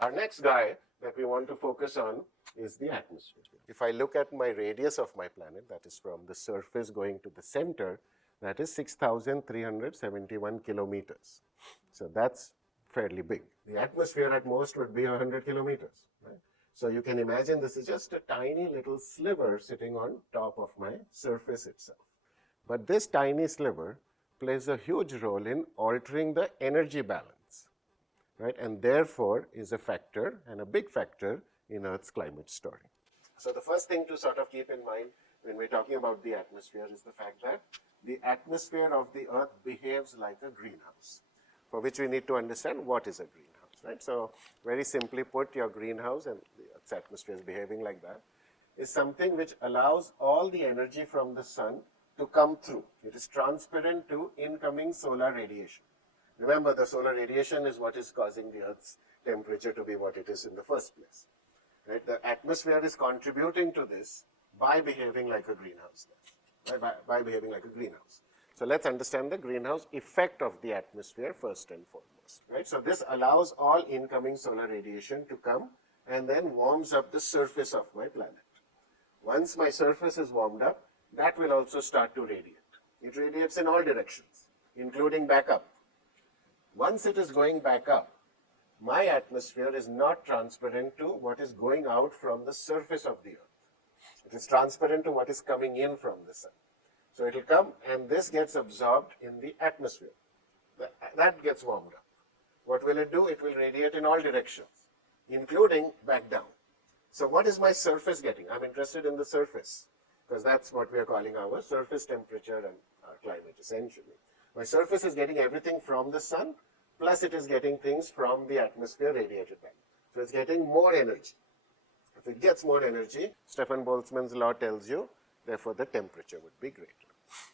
Our next guy that we want to focus on is the atmosphere. If I look at my radius of my planet, that is from the surface going to the center, that is 6,371 kilometers. So that's fairly big. The atmosphere at most would be 100 kilometers. Right? So you can imagine this is just a tiny little sliver sitting on top of my surface itself. But this tiny sliver plays a huge role in altering the energy balance, right? And therefore is a factor, and a big factor, in Earth's climate story. So the first thing to sort of keep in mind when we're talking about the atmosphere is the fact that the atmosphere of the Earth behaves like a greenhouse, for which we need to understand what is a greenhouse, right? So very simply put, your greenhouse, and the Earth's atmosphere is behaving like that, is something which allows all the energy from the sun to come through. It is transparent to incoming solar radiation. Remember, the solar radiation is what is causing the Earth's temperature to be what it is in the first place. Right? The atmosphere is contributing to this by behaving like a greenhouse does, right? by behaving like a greenhouse. So let's understand the greenhouse effect of the atmosphere first and foremost. Right? So this allows all incoming solar radiation to come and then warms up the surface of my planet. Once my surface is warmed up, that will also start to radiate. It radiates in all directions, including back up. Once it is going back up, my atmosphere is not transparent to what is going out from the surface of the Earth. It is transparent to what is coming in from the sun. So it will come and this gets absorbed in the atmosphere. That gets warmed up. What will it do? It will radiate in all directions, including back down. So what is my surface getting? I'm interested in the surface, because that's what we are calling our surface temperature and our climate, essentially. My surface is getting everything from the sun, plus it is getting things from the atmosphere radiated back. So it's getting more energy. If it gets more energy, Stefan Boltzmann's law tells you, therefore the temperature would be greater.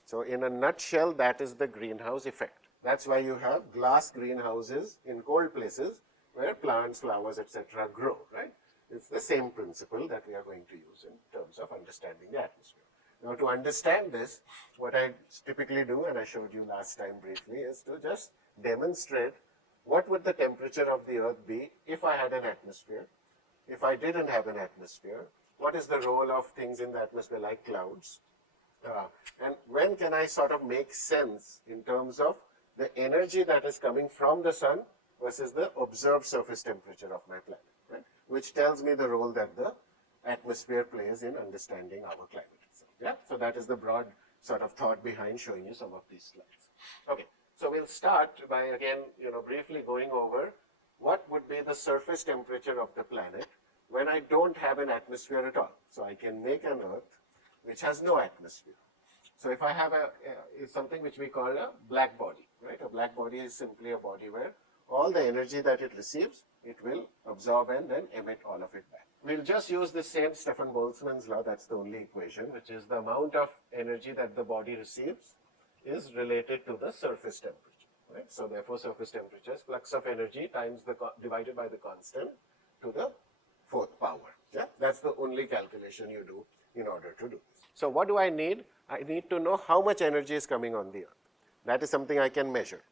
So in a nutshell, that is the greenhouse effect. That's why you have glass greenhouses in cold places where plants, flowers, etc. grow, right? It's the same principle that we are going to use in terms of understanding the atmosphere. Now, to understand this, what I typically do, and I showed you last time briefly, is to just demonstrate what would the temperature of the Earth be if I had an atmosphere. If I didn't have an atmosphere, what is the role of things in the atmosphere like clouds? And when can I sort of make sense in terms of the energy that is coming from the sun versus the observed surface temperature of my planet, right? Which tells me the role that the atmosphere plays in understanding our climate itself. Yeah? So that is the broad sort of thought behind showing you some of these slides. Okay, so we'll start by again, briefly going over what would be the surface temperature of the planet when I don't have an atmosphere at all. So I can make an Earth which has no atmosphere. So if I have it's something which we call a black body, right? A black body is simply a body where all the energy that it receives, it will absorb and then emit all of it back. We'll just use the same Stefan Boltzmann's law, that's the only equation, which is the amount of energy that the body receives is related to the surface temperature, right? So therefore surface temperature is flux of energy times divided by the constant to the fourth power. Yeah? That's the only calculation you do in order to do this. So what do I need? I need to know how much energy is coming on the Earth. That is something I can measure.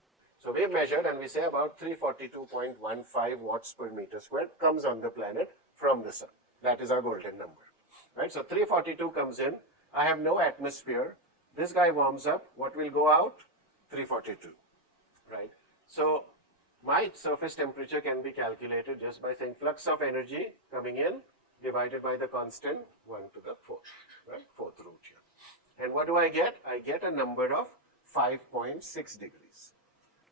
So we measured and we say about 342.15 watts per meter squared comes on the planet from the sun. That is our golden number, right? So 342 comes in. I have no atmosphere. This guy warms up. What will go out? 342, right? So my surface temperature can be calculated just by saying flux of energy coming in divided by the constant 1 to the 4th, right? 4th root here. And what do I get? I get a number of 5.6 degrees.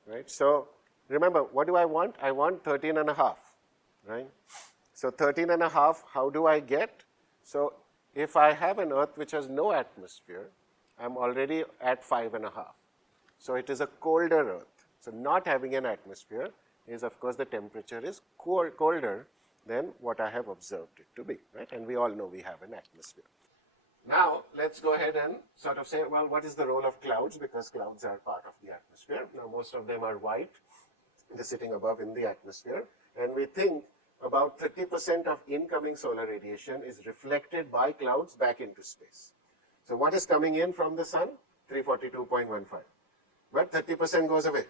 Right? So remember, what do I want? I want 13 and a half, right? So 13 and a half, how do I get? So if I have an Earth which has no atmosphere, I'm already at 5 and a half. So it is a colder Earth. So not having an atmosphere is, of course, the temperature is colder than what I have observed it to be, right? And we all know we have an atmosphere. Now, let's go ahead and sort of say, well, what is the role of clouds? Because clouds are part of the atmosphere. Now, most of them are white. They're sitting above in the atmosphere. And we think about 30% of incoming solar radiation is reflected by clouds back into space. So what is coming in from the sun? 342.15. But 30% goes away.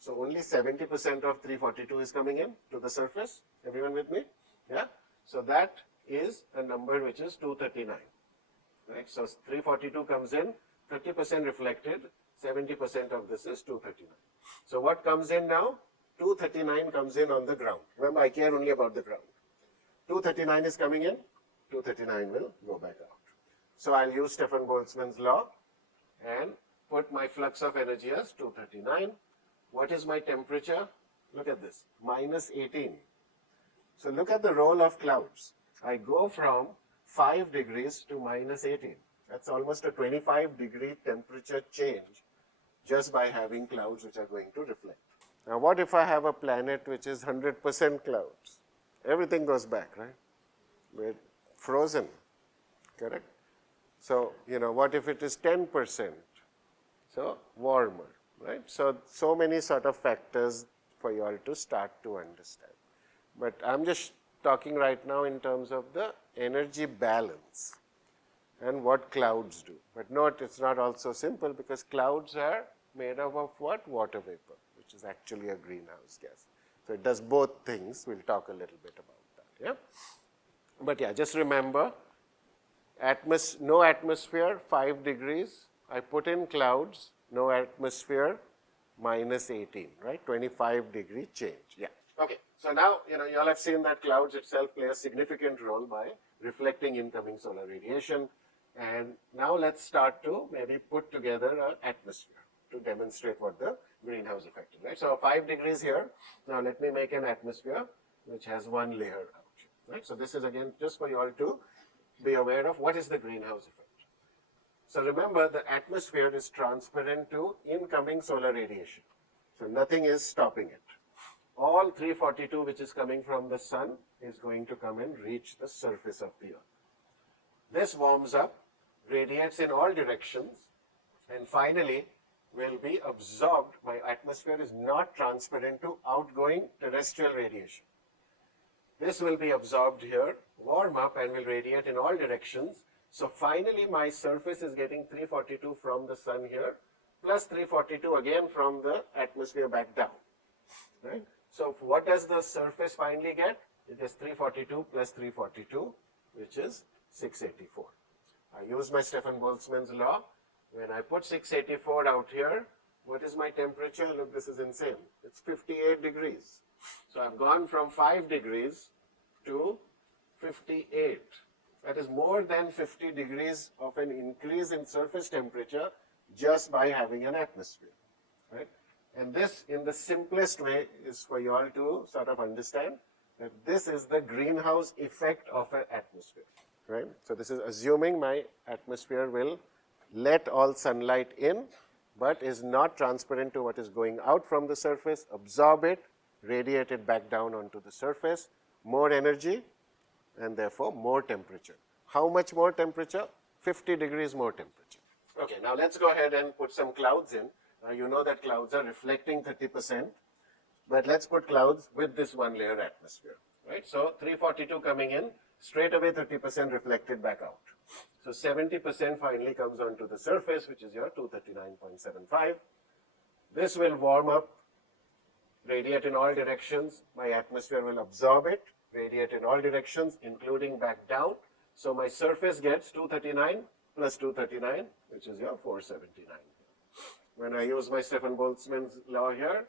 So only 70% of 342 is coming in to the surface. Everyone with me? Yeah? So that is a number which is 239. Right? So 342 comes in, 30% reflected, 70% of this is 239. So what comes in now? 239 comes in on the ground. Remember, I care only about the ground. 239 is coming in, 239 will go back out. So I'll use Stefan Boltzmann's law and put my flux of energy as 239. What is my temperature? Look at this, minus 18. So look at the role of clouds. I go from 5 degrees to minus 18. That's almost a 25-degree temperature change just by having clouds which are going to reflect. Now what if I have a planet which is 100% clouds? Everything goes back, right? We're frozen, correct? So, what if it is 10%? So, warmer, right? So many sort of factors for you all to start to understand. But I'm just talking right now in terms of the energy balance and what clouds do. But note, it's not also simple because clouds are made up of what? Water vapor, which is actually a greenhouse gas. So it does both things. We'll talk a little bit about that, yeah? But yeah, just remember, no atmosphere, 5 degrees. I put in clouds, no atmosphere, minus 18, right? 25-degree change, yeah. Okay, so now, you all have seen that clouds itself play a significant role by reflecting incoming solar radiation. And now let's start to maybe put together an atmosphere to demonstrate what the greenhouse effect is, right? So 5 degrees here. Now let me make an atmosphere which has one layer out, right? So this is again just for you all to be aware of what is the greenhouse effect. So remember, the atmosphere is transparent to incoming solar radiation. So nothing is stopping it. All 342 which is coming from the sun is going to come and reach the surface of the earth. This warms up, radiates in all directions, and finally will be absorbed. My atmosphere is not transparent to outgoing terrestrial radiation. This will be absorbed here, warm up, and will radiate in all directions. So finally my surface is getting 342 from the sun here, plus 342 again from the atmosphere back down, right? So what does the surface finally get? It is 342 plus 342, which is 684. I use my Stefan Boltzmann's law. When I put 684 out here, what is my temperature? Look, this is insane. It's 58 degrees. So I've gone from 5 degrees to 58. That is more than 50 degrees of an increase in surface temperature just by having an atmosphere, right? And this, in the simplest way, is for you all to sort of understand that this is the greenhouse effect of an atmosphere, right? So this is assuming my atmosphere will let all sunlight in, but is not transparent to what is going out from the surface, absorb it, radiate it back down onto the surface, more energy, and therefore more temperature. How much more temperature? 50 degrees more temperature. Okay, now let's go ahead and put some clouds in. Now you know that clouds are reflecting 30%, but let's put clouds with this one layer atmosphere, right? So 342 coming in, straight away 30% reflected back out. So 70% finally comes onto the surface, which is your 239.75. This will warm up, radiate in all directions. My atmosphere will absorb it, radiate in all directions, including back down. So my surface gets 239 plus 239, which is your 479. When I use my Stefan Boltzmann's law here,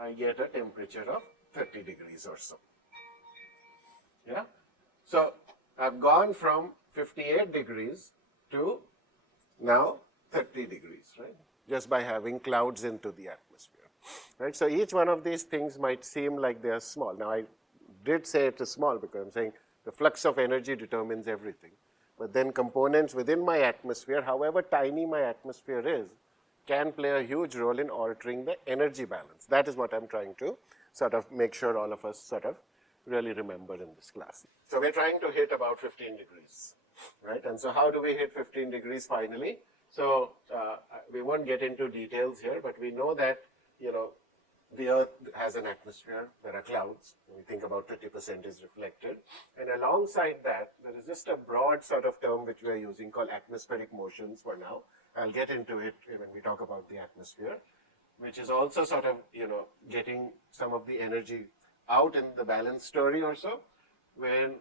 I get a temperature of 30 degrees or so. Yeah? So I've gone from 58 degrees to now 30 degrees, right? Just by having clouds into the atmosphere, right? So each one of these things might seem like they are small. Now I did say it is small because I'm saying the flux of energy determines everything. But then components within my atmosphere, however tiny my atmosphere is, can play a huge role in altering the energy balance. That is what I'm trying to sort of make sure all of us sort of really remember in this class. So we're trying to hit about 15 degrees, right? And so how do we hit 15 degrees finally? So we won't get into details here, but we know that, the Earth has an atmosphere, there are clouds, we think about 30% is reflected. And alongside that, there is just a broad sort of term which we are using called atmospheric motions for now. I'll get into it when we talk about the atmosphere. which is also sort of, getting some of the energy out in the balance story or so, when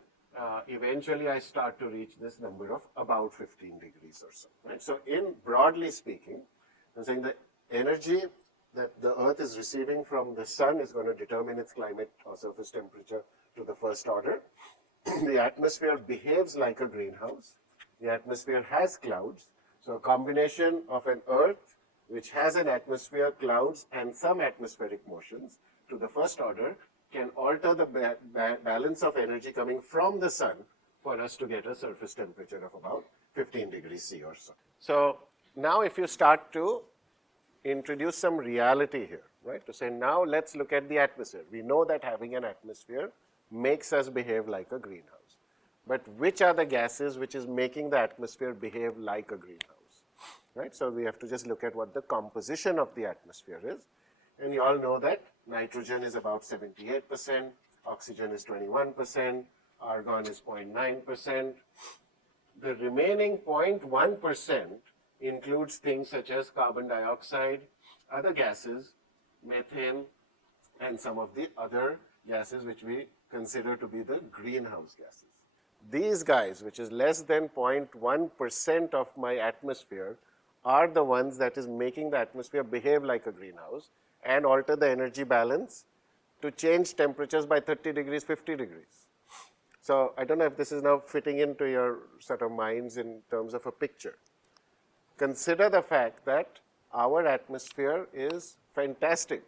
eventually I start to reach this number of about 15 degrees or so, right? So in broadly speaking, I'm saying the energy that the Earth is receiving from the sun is going to determine its climate or surface temperature to the first order. The atmosphere behaves like a greenhouse. The atmosphere has clouds. So a combination of an Earth which has an atmosphere, clouds, and some atmospheric motions to the first order can alter the balance of energy coming from the sun for us to get a surface temperature of about 15 degrees C or so. So now if you start to introduce some reality here, right? To say now let's look at the atmosphere. We know that having an atmosphere makes us behave like a greenhouse. But which are the gases which is making the atmosphere behave like a greenhouse? Right? So we have to just look at what the composition of the atmosphere is. And you all know that nitrogen is about 78%, oxygen is 21%, argon is 0.9%. The remaining 0.1% includes things such as carbon dioxide, other gases, methane, and some of the other gases which we consider to be the greenhouse gases. These guys, which is less than 0.1% of my atmosphere, are the ones that is making the atmosphere behave like a greenhouse and alter the energy balance to change temperatures by 30 degrees, 50 degrees. So I don't know if this is now fitting into your sort of minds in terms of a picture. Consider the fact that our atmosphere is fantastic.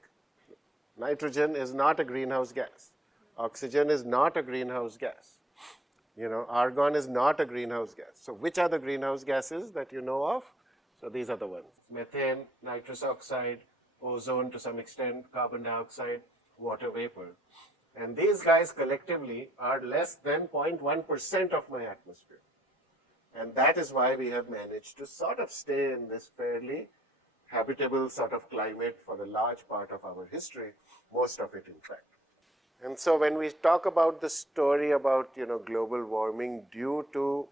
Nitrogen is not a greenhouse gas. Oxygen is not a greenhouse gas. Argon is not a greenhouse gas. So which are the greenhouse gases that you know of? So these are the ones: methane, nitrous oxide, ozone to some extent, carbon dioxide, water vapor. And these guys collectively are less than 0.1% of my atmosphere. And that is why we have managed to sort of stay in this fairly habitable sort of climate for a large part of our history, most of it in fact. And so when we talk about the story about, global warming due to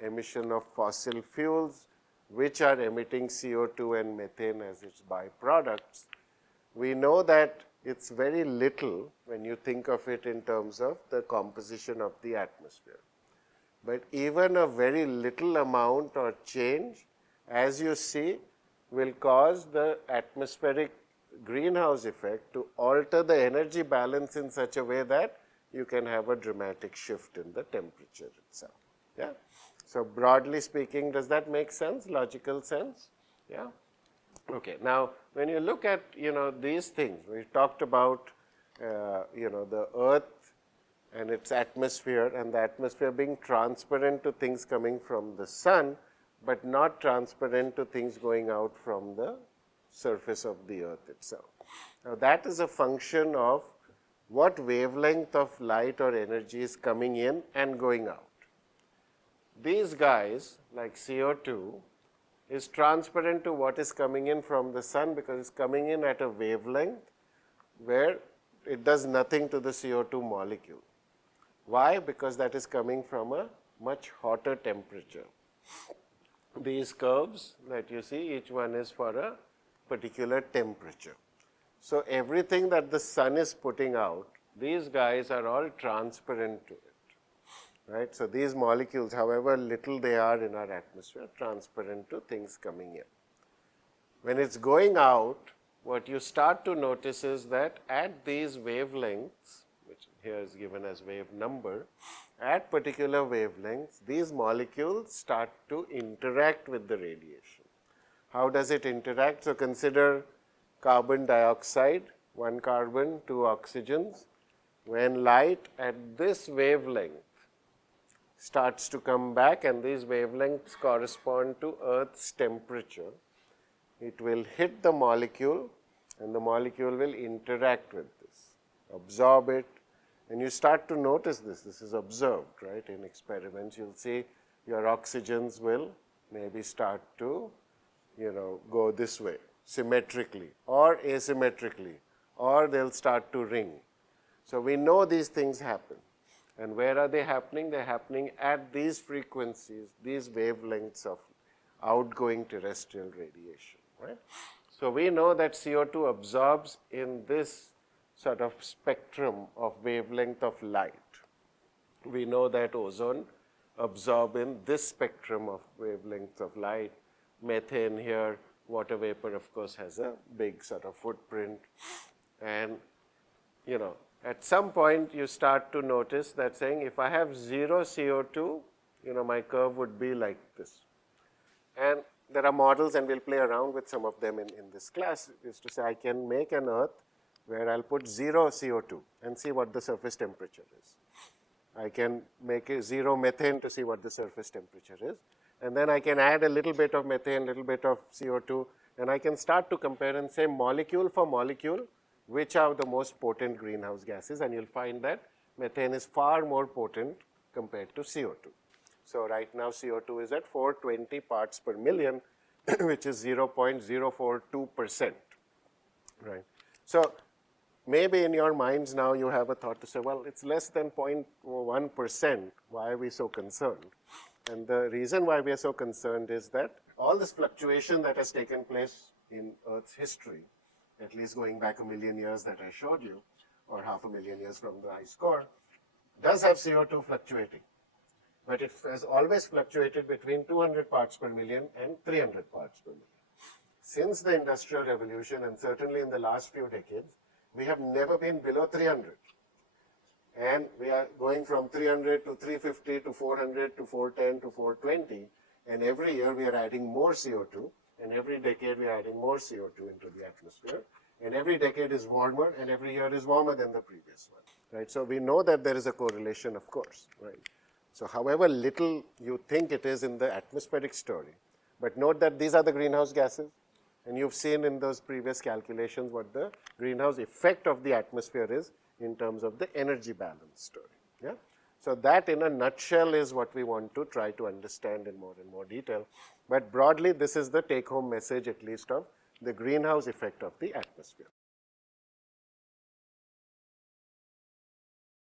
emission of fossil fuels, which are emitting CO2 and methane as its byproducts, we know that it's very little when you think of it in terms of the composition of the atmosphere. But even a very little amount or change, as you see, will cause the atmospheric greenhouse effect to alter the energy balance in such a way that you can have a dramatic shift in the temperature itself. Yeah. So broadly speaking, does that make sense? Logical sense? Yeah. Okay. Now, when you look at these things, we talked about the Earth and its atmosphere, and the atmosphere being transparent to things coming from the sun, but not transparent to things going out from the surface of the Earth itself. Now, that is a function of what wavelength of light or energy is coming in and going out. These guys, like CO2, is transparent to what is coming in from the sun because it's coming in at a wavelength where it does nothing to the CO2 molecule. Why? Because that is coming from a much hotter temperature. These curves that you see, each one is for a particular temperature. So everything that the sun is putting out, these guys are all transparent to it. Right? So these molecules, however little they are in our atmosphere, transparent to things coming in. When it's going out, what you start to notice is that at these wavelengths, which here is given as wave number, at particular wavelengths, these molecules start to interact with the radiation. How does it interact? So consider carbon dioxide, one carbon, two oxygens. When light at this wavelength starts to come back, and these wavelengths correspond to Earth's temperature, it will hit the molecule, and the molecule will interact with this, absorb it, and you start to notice this. This is observed, right? In experiments, you'll see your oxygens will maybe start to, go this way, symmetrically or asymmetrically, or they'll start to ring. So we know these things happen. And where are they happening? They're happening at these frequencies, these wavelengths of outgoing terrestrial radiation, right? So we know that CO2 absorbs in this sort of spectrum of wavelength of light. We know that ozone absorbs in this spectrum of wavelengths of light. Methane here, water vapor of course has a big sort of footprint. And you know, at some point you start to notice that saying if I have zero CO2, you know, my curve would be like this. And there are models, and we'll play around with some of them in this class, is to say I can make an Earth where I'll put zero CO2 and see what the surface temperature is. I can make a zero methane to see what the surface temperature is. And then I can add a little bit of methane, a little bit of CO2, and I can start to compare and say molecule for molecule, which are the most potent greenhouse gases, and you'll find that methane is far more potent compared to CO2. So right now CO2 is at 420 parts per million, which is 0.042%, right? So maybe in your minds now you have a thought to say, well, it's less than 0.1%, why are we so concerned? And the reason why we are so concerned is that all this fluctuation that has taken place in Earth's history, at least going back 1 million years that I showed you, or 500,000 years from the ice core, does have CO2 fluctuating. But it has always fluctuated between 200 parts per million and 300 parts per million. Since the Industrial Revolution, and certainly in the last few decades, we have never been below 300. And we are going from 300 to 350 to 400 to 410 to 420. And every year we are adding more CO2. And every decade we are adding more CO2 into the atmosphere. And every decade is warmer, and every year is warmer than the previous one. Right? So we know that there is a correlation, of course. Right? So however little you think it is in the atmospheric story, but note that these are the greenhouse gases, and you've seen in those previous calculations what the greenhouse effect of the atmosphere is in terms of the energy balance story. Yeah? So that in a nutshell is what we want to try to understand in more and more detail. But broadly, this is the take-home message, at least, of the greenhouse effect of the atmosphere.